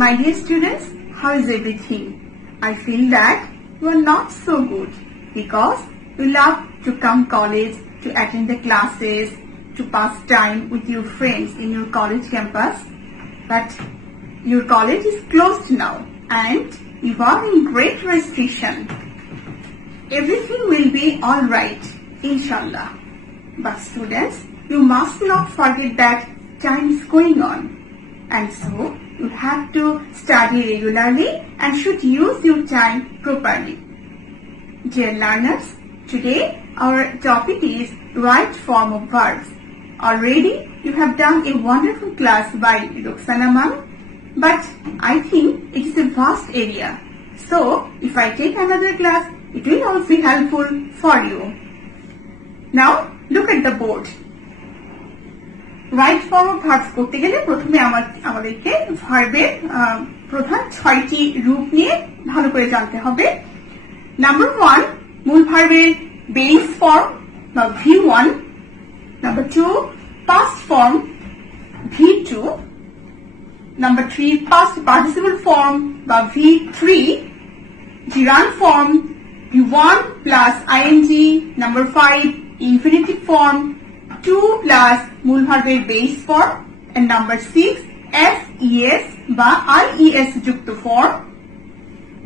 My dear students, how is everything? I feel that you are not so good because you love to come college, to attend the classes, to pass time with your friends in your college campus. But your college is closed now and you are in great restriction. Everything will be alright, inshallah. But students, you must not forget that time is going on. And so, you have to study regularly and should use your time properly. Dear learners, today our topic is right form of verbs. Already you have done a wonderful class by Roxana ma'am, but I think it is a vast area. So, if I take another class, it will also be helpful for you. Now, look at the board. Right form of verbs করতে গেলে প্রথমে আমাদেরকে ভার্বের প্রধান 6টি রূপ নিয়ে ভালো করে জানতে হবে। নাম্বার 1 মূল ভার্বের বেস ফর্ম বা V1, number 2 past form V2, number 3 past participle form বা V3, জিরান্ড form V1 plus ing, number 5 infinitive form 2 plus মূল ভার্বের base form and number 6 SES বা IES যুক্ত form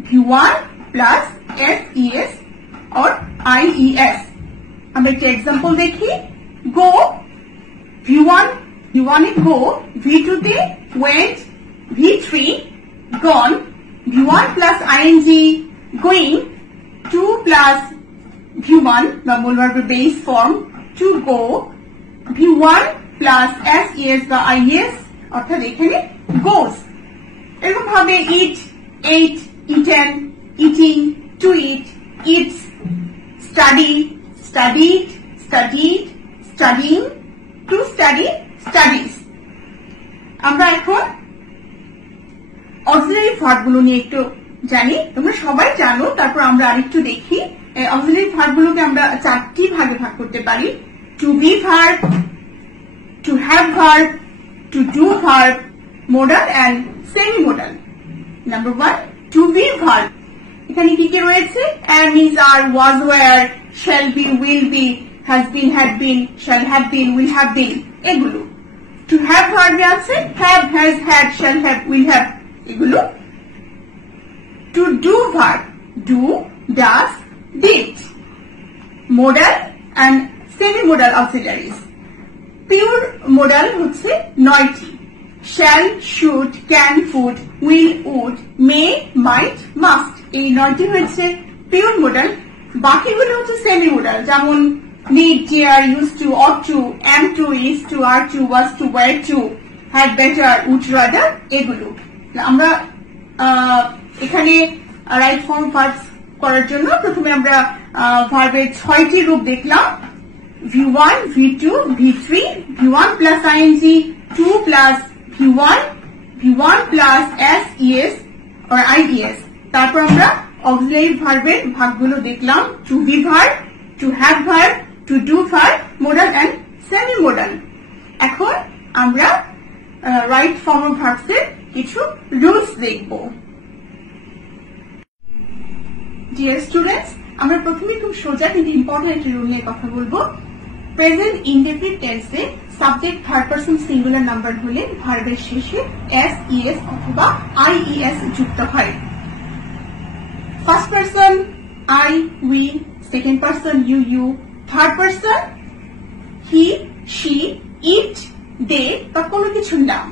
V1 plus SES or IES। আমরা একটা example দেখি। go V1 এ go, V2 তে went, V3 gone, V1 plus ing going, 2 plus V1 বা মূল ভার্বের base form to go, V1 plus SES বা IES অর্থাৎ এখানে goes। এরকম ভাবে eat, ate, eaten, eating, to eat, eats, study, studied, studied, studying, to study, studies। আমরা এখন অক্সিলারি ভার্ব গুলো নিয়ে একটু জানি। তোমরা সবাই জানো, তারপর আমরা আরেকটু দেখি। অক্সিলারি ভার্ব গুলোকে আমরা 4টি ভাগে ভাগ করতে পারি। to be verb, to have verb, to do verb, modal and semi-modal। Number 1, to be verb। এখানে কি কি রয়েছে? am, is, are, was, were, shall be, will be, has been, had been, shall have been, will have been এগুলো। to have verb এ আছে have, has, had, shall have, will have এগুলো। to do verb, do, does, did। modal and semi-modal auxiliaries। pure modal হচ্ছে 9টি। shall, should, can, would, will, would, may, might, must এই 9টি হচ্ছে pure modal। বাকিগুলো হচ্ছে semi-modal, যেমন need, dare, used to, ought to, am to, is to, are to, was to, were to, had better, would rather এগুলো। আমরা এখানে right form verbs করার জন্য প্রথমে আমরা ভার্বের 6টি রূপ দেখলাম। V1, V2, V3, V1 plus ing, 2 plus V1, V1 plus SES or IES। তারপর আমরা অক্সিলারি ভার্বের ভাগগুলো দেখলাম। to be verb, to have verb, to do verb, modal and semi modal। এখন আমরা রাইট ফর্ম অফ ভার্বস এর কিছু rules দেখব। Dear students, আমরা প্রথমে খুব সোজা কিন্তু ইম্পর্টেন্ট রুল নিয়ে কথা বলবো। প্রেজেন্ট ইনডেফিনিট টেন্সে subject third person singular number হলে ভার্বের শেষে SES অথবা IES যুক্ত হয়। First person I, we, second person you, third person he, she, it, they বা কোনো কিছুর নাম।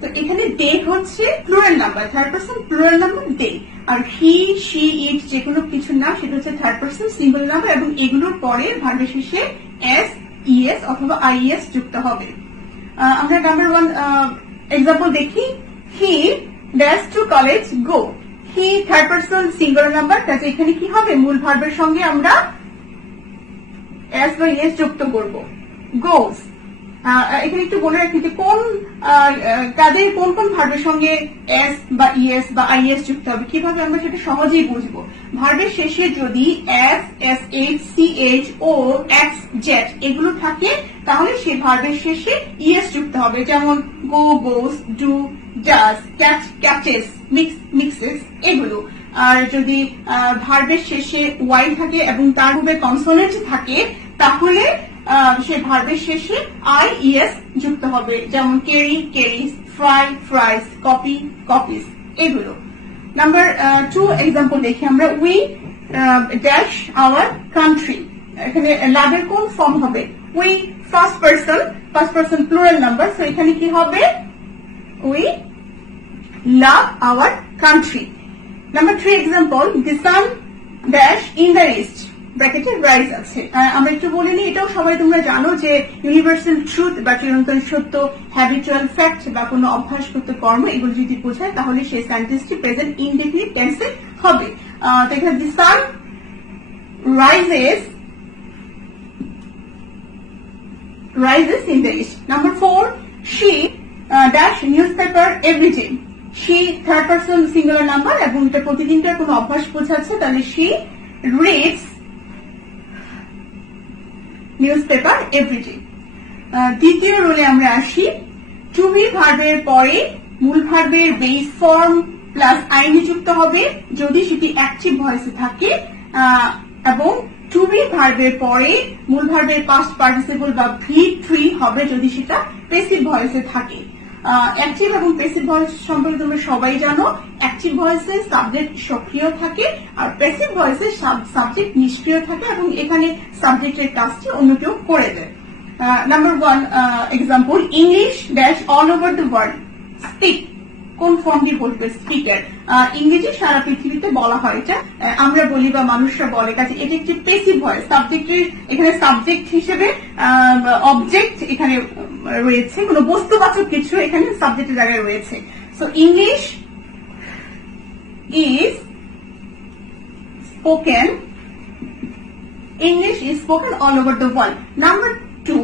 তো এখানে they হচ্ছে plural number, third person plural number they, আর he, she, it যে কোনো কিছুর নাম সেটা হচ্ছে থার্ড পারসন সিঙ্গুলার নাম্বার এবং এগুলোর পরে ভার্বের শেষে SES অথবা IES যুক্ত হবে। আমরা নাম্বার 1 এক্সাম্পল দেখি। he dash to college go, he third person singular number, তাহলে এখানে কি হবে? মূল ভার্বের সঙ্গে আমরা S বা ES যুক্ত করব। goes, এখানে একটু বলে রাখি যে কোন ভার্বের সঙ্গে S বা ES বা IES যুক্ত হবে, কিভাবে আমরা সেটা সহজেই বুঝবো। ভার্বের শেষে যদি S, SH, CH, O, X, Z এগুলো থাকে তাহলে সেই ভার্বের শেষে ES যুক্ত হবে, যেমন go, goes, do, does, catches, mixes এগুলো। আর যদি ভার্বের শেষে ওয়াই থাকে এবং তার পূর্বে কনসোনেন্ট থাকে তাহলে সে ভার্বের শেষে IES যুক্ত হবে, যেমন carry, carries, fry, fries, copy, copies এগুলো। নাম্বার 2 এক্সাম্পল দেখি আমরা। we dash our country, এখানে লাভের কোন ফর্ম হবে? we first person plural number, so এখানে কি হবে? we love our country. Number 3 example, the sun dash in the east, ব্র্যাকেটে রাইজ আছে। আমরা একটু বলে নিই, এটাও সবাই তোমরা জানো যে ইউনিভার্সাল ট্রুথ বা চিরন্তন সত্য, হ্যাবিচুয়াল ফ্যাক্ট বা কোনো অভ্যাসগত কর্ম এগুলো যদি বোঝায় তাহলে সেই সেন্টেন্সটি প্রেজেন্ট ইনডেফিনিট টেন্সে হবে। তো এখানে the sun rises in the east. Number 4, she dash newspaper every day. she third person singular number এবং এটা প্রতিদিনকার কোনো অভ্যাস বোঝাচ্ছে, তাহলে she reads newspaper every day. দ্বিতীয় রুলে আমরা আসি। টু বি ভার্বের পরে মূল ভার্বের বেস ফর্ম প্লাস আইনি যুক্ত হবে যদি সেটি অ্যাক্টিভ ভয়েসে থাকে, এবং টু বি ভার্বের পরে মূল ভার্বের পাস্ট পার্টিসিপল বা V3 হবে যদি সেটা প্যাসিভ ভয়েসে থাকে। অ্যাক্টিভ এবং প্যাসিভ ভয়েস সম্পর্কে তোমরা সবাই জানো। অ্যাক্টিভ ভয়েসে সাবজেক্ট সক্রিয় থাকে আর প্যাসিভ ভয়েসে সাবজেক্ট নিষ্ক্রিয় থাকে এবং এখানে সাবজেক্টের কাজটি অন্য কেউ করে দেয়। Number 1 example, English dash all over the world, speak কোন ফর্মটি বলবে? স্পিকার। ইংরেজি সারা পৃথিবীতে বলা হয়, এটা আমরা বলি বা মানুষরা বলে, কাজে এটা একটি প্যাসিভ ভয়েস। সাবজেক্টের এখানে সাবজেক্ট হিসেবে অবজেক্ট এখানে রয়েছে, কোন বস্তুবাচক কিছু এখানে সাবজেক্টের জায়গায় রয়েছে। So English is spoken all over the world. Number 2,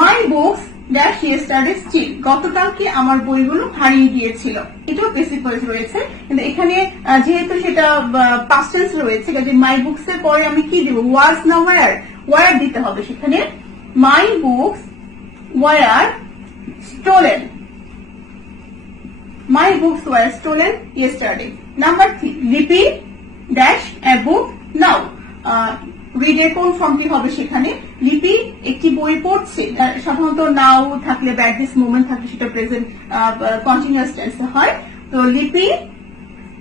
my books dash yesterday still, গতকালকে আমার বইগুলো হারিয়ে গিয়েছিল, এটাও প্যাসিভ ভয়েস রয়েছে। কিন্তু এখানে যেহেতু সেটা পাস্ট টেন্স রয়েছে, কাজে মাই বুকস এর পরে আমি কি দেব? ওয়াজ না ওয়ার দিতে হবে সেখানে। মাই books were stolen, my books were stolen yesterday. Number 3, লিপি ড্যাশ এ বুক নাও, রিডের কোন ফর্মটি হবে সেখানে? লিপি একটি বই পড়ছে, সাধারণত নাও থাকলে বা দিস মোমেন্ট থাকলে সেটা প্রেজেন্ট কন্টিনিউয়াস টেন্সে হয়। তো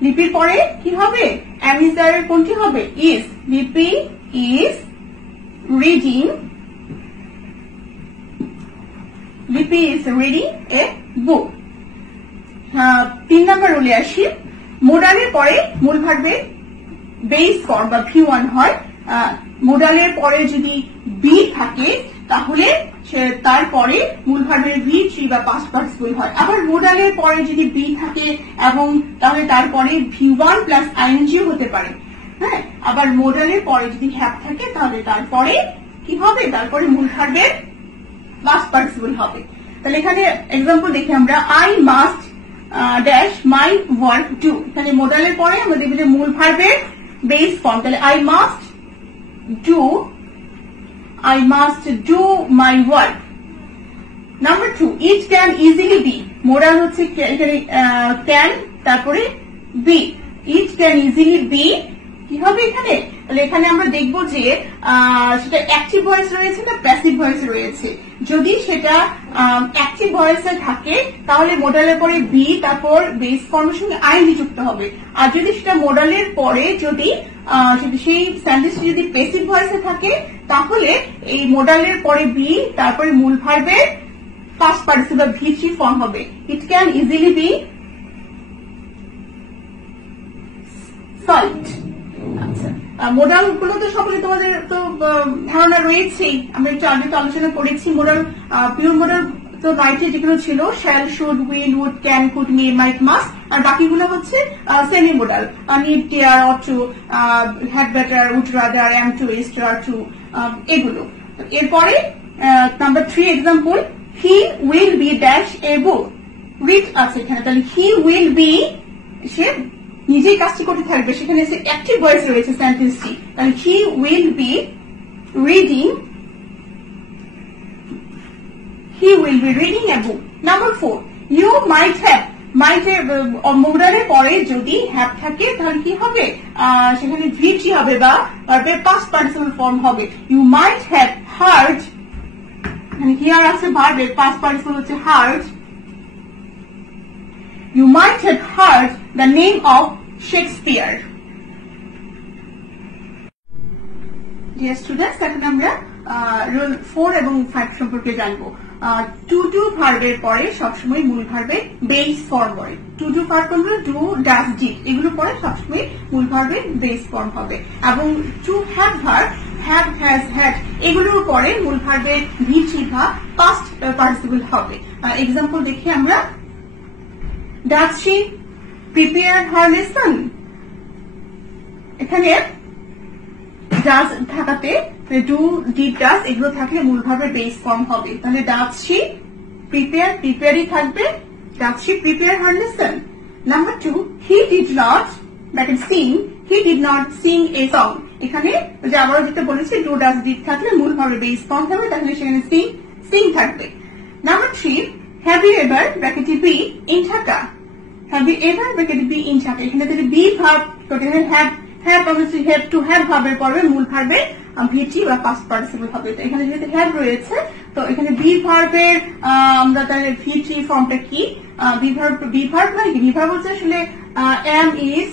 লিপির পরে কি হবে? অ্যামিজার কোনটি হবে? ইজ। লিপি ইজ রিডিং এ বুক। 3 নম্বর রুলে আসি। মোডালের পরে মূল ভার্বের বেস ফর্ম বা V1 হয়। মোডালের পরে যদি বি থাকে তাহলে তারপরে মূল ভার্বের V3 বা পাস্ট পার্টিসিপল হয়। আবার মোডালের পরে যদি বি থাকে এবং তাহলে তারপরে V1 প্লাস আইএনজি হতে পারে। হ্যাঁ, আবার মোডালের পরে যদি হ্যাভ থাকে তাহলে তারপরে কি হবে? তারপরে মূল ভার্বের পাস্ট পার্টিসিপল হবে। তাহলে এখানে এক্সাম্পল দেখি আমরা। I must dash my work do, এখানে মোডালের পরে আমরা দেখব যে মূল ভার্বের বেস ফর্ম, তাহলে I must do my work. Number 2, it can easily be, modal হচ্ছে এখানে ক্যান তারপরে be, it can easily be কি হবে এখানে? তাহলে এখানে আমরা দেখবো যে সেটা অ্যাক্টিভ ভয়েস রয়েছে না প্যাসিভ ভয়েস রয়েছে। যদি সেটা অ্যাক্টিভ ভয়েসে থাকে তাহলে মোডালের পরে বি তারপর বেস ফর্মের সঙ্গে আইএনজি যুক্ত হবে। আর যদি সেটা মোডালের পরে যদি সেই সেন্টেন্সটি যদি প্যাসিভ ভয়েসে থাকে তাহলে এই মোডালের পরে বি তারপরে মূল ভার্বের পাস্ট পার্টিসিপল V3 ফর্ম হবে। ইট ক্যান ইজিলি বি সলভড। আচ্ছা, মোডাল গুলো তো সকলে তোমাদের তো ধারণা রয়েছেই, আমরা একটু আগে তো আলোচনা করেছি। মোডাল পিওর মোডাল তো রাইটে যেগুলো ছিল shall, should, will, would, can, could, may, might, must, আর বাকিগুলো হচ্ছে semi modal, need, dare, ought to, had better, would rather, am to, is to, are to, এগুলো। এরপরে number 3 example, he will be dash a book, read আছে এখানে, তাহলে হি will B সে নিজেই কাজটি করতে থাকবে, সেখানে সে অ্যাক্টিভ ভয়েস রয়েছে সেন্টেন্সটি, তাহলে হি will be reading a book. Number 4, you might have মাইট মোডালের পরে যদি হ্যাভ থাকে তাহলে কি হবে, সেখানে ভিটি হবে বা ভার্বের পাস্ট পার্টিসিপল ফর্ম হবে। ইউ মাইট হ্যাভ হার্ড, মানে হিয়ার আছে ভার্বের পাস্ট পার্টিসিপল হচ্ছে hard. You might have heard the name of Shakespeare. Dear students, এখন আমরা রুল 4 এবং 5 সম্পর্কে জানবো। টু ডু ভার্বের পরে সবসময় মূল ভার্বের বেস ফর্ম হয়। টু ডু ভার্ব হলো ডু, ডাজ, ডিড, এগুলো পরে সবসময় মূল ভার্বের বেস ফর্ম হবে। এবং to have verb, have, has, had, এগুলোর পরে মূল ভার্বের ভিটি বা পাস্ট পার্টিসিপল হবে। এক্সাম্পল দেখি আমরা। Does she prepare her lesson? এখানে does থাকাতে do, did, does এগুলো থাকলে মূল ভার্বের বেস ফর্ম হবে। তাহলে does she prepare, prepareই থাকবে। Does she prepare her lesson? Number 2, he did not sing, he did not sing a song. এখানে যে আবারও যেটা বলেছি do, does, did থাকলে মূল ভার্বের বেস ফর্ম হবে, তাহলে সেখানে sing থাকবে। Number 3, have you ever be in Dhaka? Have you ever be in Dhaka? এখানে যদি be verb, এখানে have obviously have to have ভার্বের পরে মূল ভার্বের ভিটি বা পাস্ট পার্টিসিপল হবে। তো এখানে যেহেতু have রয়েছে, তো এখানে be ভার্বের আমরা তাহলে ভিটি ফর্মটা কি, be verb মানে কি, be verb হচ্ছে আসলে am is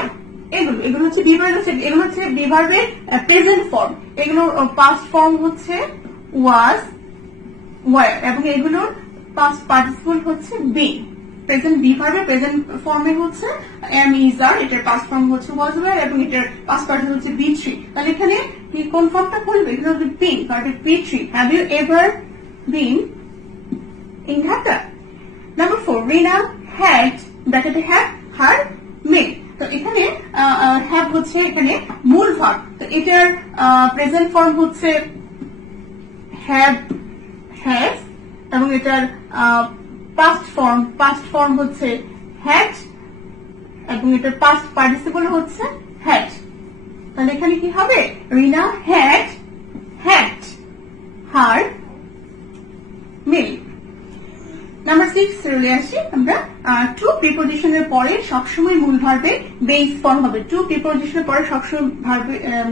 I, এগুলো হচ্ছে be verb, এগুলো হচ্ছে be ভার্বের প্রেজেন্ট ফর্ম, এগুলোর পাস্ট ফর্ম হচ্ছে was, were, এবং এগুলোর পাস্ট পার্টিসিপল হচ্ছে being। প্রেজেন্ট বি ভার্বের প্রেজেন্ট ফর্মে হচ্ছে am, is, are, এটার পাস্ট ফর্ম হচ্ছে was, were, এবং এটার পাস্ট পার্টিসিপল হচ্ছে be3। তাহলে এখানে কি কোন ফর্মটা করবে, এখানে হচ্ছে being, ভার্বের be3। Have you ever been in Dhaka? Number 4, Rina had her mail। তো এখানে have হচ্ছে এখানে মূল ভার্ব, তো এটার প্রেজেন্ট ফর্ম হচ্ছে have, has, এবং এটার পাস্ট ফর্ম হচ্ছে had, এবং এটার পাস্ট পার্টিসিপল হচ্ছে had। তাহলে এখানে কি হবে, রিনা had her mail। নাম্বার 6 চলে আসি আমরা। টু প্রিপোজিশনের পরে সবসময় মূল ভার্বের বেস ফর্ম হবে। টু প্রিপোজিশনের পরে সবসময়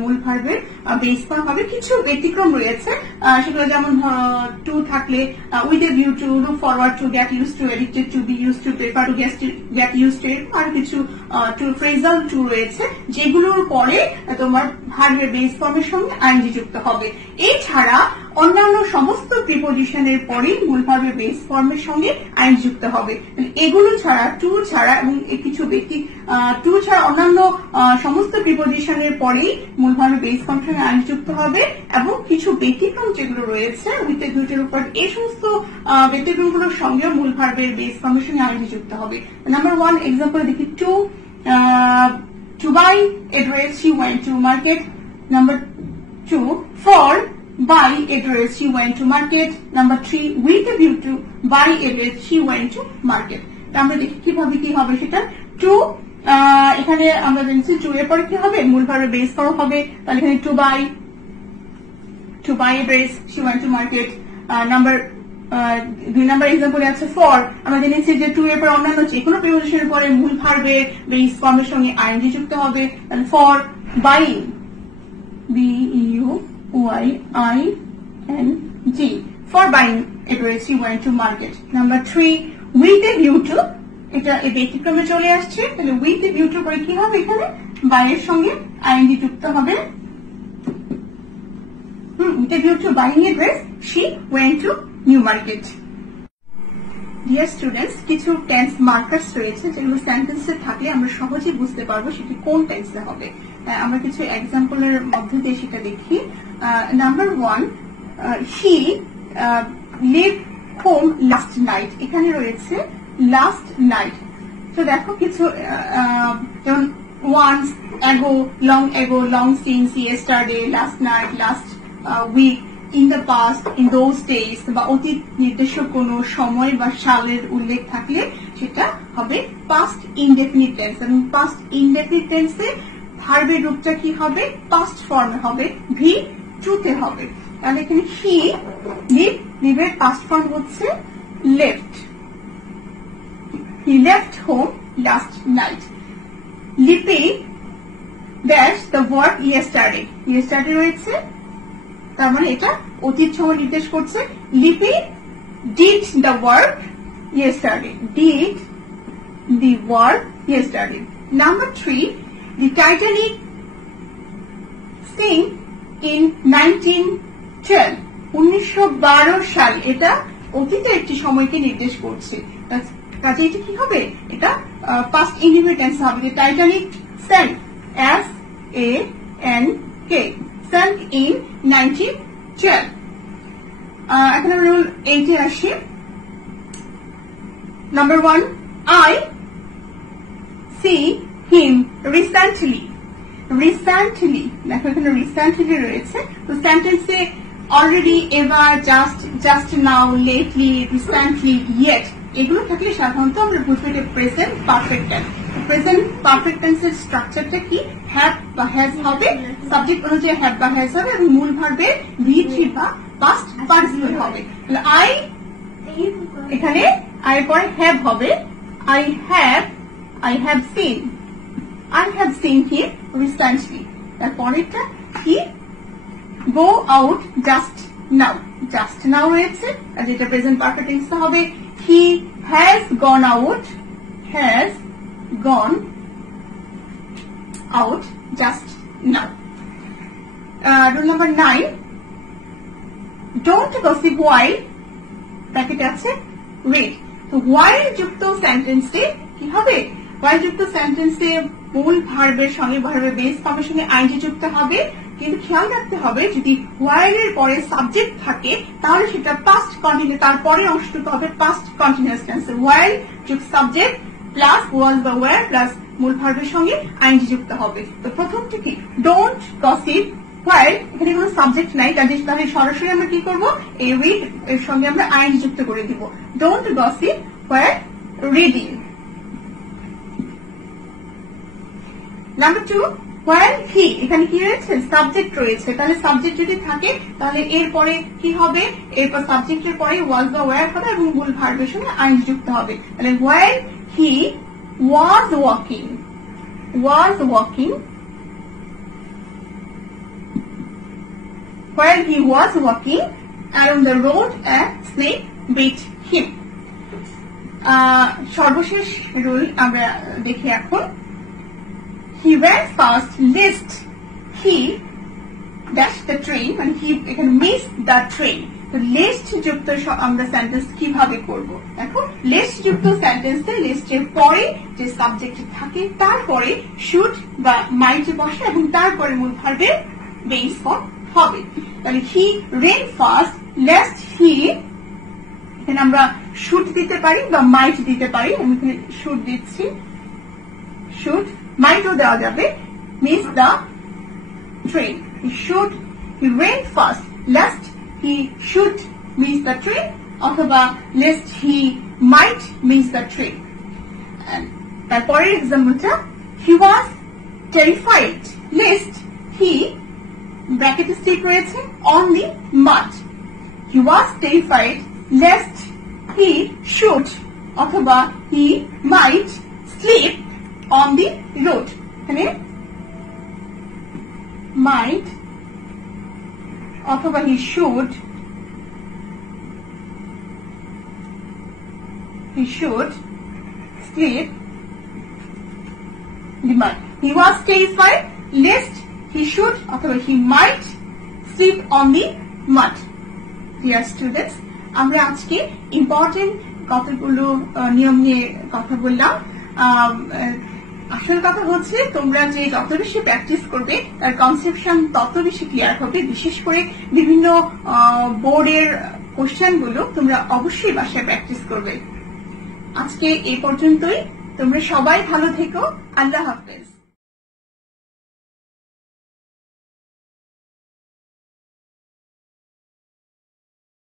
মূল ভার্বের বেস ফর্ম হবে। কিছু ব্যতিক্রম রয়েছে, সেগুলো যেমন টু থাকলে with a view to, look forward to, get used to, addicted to, be used to, prefer to, get used to, আর কিছু টু ফ্রেজাল টু রয়েছে যেগুলোর পরে তোমার ভার্বের বেস ফর্মের সঙ্গে আইএনজি যুক্ত হবে। এছাড়া অন্যান্য সমস্ত প্রিপোজিশনের পরে মূল ভার্বের বেস ফর্মের সঙ্গে আইন যুক্ত হবে। এগুলো ছাড়া টু ছাড়া এবং কিছু টু ছাড়া অন্যান্য সমস্ত প্রিপোজিশনের পরেই মূল ভার্বের বেস ফর্মের সঙ্গে আইন যুক্ত হবে, এবং কিছু ব্যতিক্রম যেগুলো রয়েছে উইথ এ ভিউ টুর উপর, এই সমস্ত ব্যতিক্রমগুলোর সঙ্গেও মূল ভার্বের বেস ফর্মের সঙ্গে আইন যুক্ত হবে। নাম্বার 1 এক্সাম্পল দেখি। To buy a dress she went to market. Number 2, for buy a dress she went to market. Number 3, with a view to buy a dress she went to market. আমরা দেখি কিভাবে কি হবে সেটা। Two এখানে আমরা জানছি টু এর পরে কি হবে, মূল ভার্বের বেস ফর্ম হবে। তাহলে এখানে to buy a dress she went to market। Number 2 number এক্সাম্পলে আছে ফর, আমরা জেনেছি যে টু এর পর অন্যান্য যে কোনো প্রিপোজিশনের পরে মূল ভার্বের বেস ফর্মের সঙ্গে আইএনজি যুক্ত হবে। তাহলে for buying, BUYING, for buying a dress she went to market. Number 3, with a view to, এটা এই ব্যতিক্রমে চলে আসছে। তাহলে with a view to পরে কি হবে, এখানে buy এর সঙ্গে আইএনজি যুক্ত হবে। with a view to buying a dress she went to New Market. Dear students, কিছু টেন্স মার্কার্স রয়েছে যেগুলো সেন্টেন্সে থাকলে আমরা সহজেই বুঝতে পারবো সেটি কোন টেন্সে হবে। আমরা কিছু এক্সাম্পলের মধ্যে দিয়ে সেটা দেখি। Number 1, he live home last night, এখানে রয়েছে লাস্ট নাইট। তো দেখো কিছু যেমন once, ago, long since, yesterday, last night, last week, in the past, in those days, বা অতীত নির্দেশক কোনো সময় বা সালের উল্লেখ থাকলে সেটা হবে পাস্ট ইনডেফিনিট টেন্স। এবং পাস্ট ইনডেফিনিট টেন্সে ভার্বের রূপটা কি হবে, পাস্ট ফর্মে হবে, V2 তে হবে। তাহলে এখানে হি লিভের পাস্ট ফর্ম হচ্ছে left. He left home last night. Lipi dash the verb yesterday. Yesterday রয়েছে, তার মানে এটা অতীত সময় নির্দেশ করছে. লিপি did the work yesterday. Did the work yesterday. Number 3, the Titanic sank in 1912. 1912 সাল, এটা অতীতের একটি সময়কে নির্দেশ করছে. কাজে এটা কি হবে? এটা past indefinite tense হবে. The Titanic sank, S-A-N-K, sank in 1912. এখন আমরা রুল 8 এ আসি. Number 1, I see him recently. Recently, দেখো এখানে recently রয়েছে. তো সেন্টেন্সে already, ever, just now, lately, recently, yet এগুলো থাকলে সাধারণত আমরা বুঝবো এটা present perfect tense. Present perfect টেন্সের স্ট্রাকচারটা কি? হ্যাভ বা হ্যাজ হবে, সাবজেক্ট অনুযায়ী হ্যাভ বা হ্যাজ হবে, এবং মূল ভার্বের V3 বা পাস্ট পার্টিসিপল হবে. তাহলে আই, এখানে আই এর পরে হ্যাভ হবে. I have seen him recently. তারপরেরটা কি? Go out just now. Just now রয়েছে, আর যেটা প্রেজেন্ট পারফেক্ট টেন্স হবে he has gone out just now. Rule number 9, don't gossip while ব্র্যাকেটে আছে read. তো while যুক্ত সেন্টেন্সে কি হবে? while যুক্ত সেন্টেন্সে মূল ভার্বের সঙ্গে ভার্বের বেস ফর্মের সঙ্গে আইএনজি যুক্ত হবে, কিন্তু খেয়াল রাখতে হবে যদি while এর পরে সাবজেক্ট থাকে তাহলে সেটা পাস্ট কন্টিনিউয়াস, তারপরে অংশটুকু হবে পাস্ট কন্টিনিউয়াস টেন্সে. while যুক্ত সাবজেক্ট প্লাস was বা were প্লাস মূল ভার্বের সঙ্গে আইএনজি যুক্ত হবে. তো প্রথমটি কি? ডোন্ট গসিপ while, এখানে কোনো সাবজেক্ট নাই, তাহলে সরাসরি আমরা কি করব? এই read এর সঙ্গে আমরা আইএনজি যুক্ত করে দিব. Don't gossip while reading. Number 2, while he, এখানে কি রয়েছে? সাবজেক্ট রয়েছে. তাহলে সাবজেক্ট যদি থাকে তাহলে এরপরে কি হবে? এরপর সাবজেক্টের পরে was বা were হবে এবং মূল ভার্বের সঙ্গে আইএনজি যুক্ত হবে. তাহলে while he was walking along the road, a snake bit him. সর্বশেষ রুল আমরা দেখি এখন. He went fast lest he dash the train, মানে he এখানে miss the train. তো lest যুক্ত আমরা সেন্টেন্স কিভাবে করব? দেখো, lest যুক্ত সেন্টেন্সে lest এর পরে যে সাবজেক্ট থাকে তারপরে should বা might বসে এবং তারপরে মূল ভার্বের বেস ফর্ম হবে. তাহলে he ran fast lest he, এখানে আমরা should দিতে পারি বা might দিতে পারি. আমি এখানে should দিচ্ছি, should, might ও দেওয়া যাবে. miss the train. He ran fast lest he should miss the train, অথবা lest he might miss the train. তারপরের এক্সাম্পলটা, he was terrified lest he, ব্র্যাকেটে স্টিক রয়েছে, on the mud. He was terrified lest he should, অথবা he might sleep on the road. এখানে might অথবা he should sleep the mud. He was terrified lest he should অথবা he might sleep on the mud. Dear students, আমরা আজকে important কতগুলো নিয়ম নিয়ে কথা বললাম. আসল কথা হচ্ছে তোমরা যে যত বেশি প্র্যাকটিস করবে তার কনসেপশন তত বেশি ক্লিয়ার হবে. বিশেষ করে বিভিন্ন বোর্ডের কোশ্চেন গুলো তোমরা অবশ্যই বাসায় প্র্যাকটিস করবে. আজকে এই পর্যন্তই. তোমরা সবাই ভালো থেকো. আল্লাহ হাফেজ.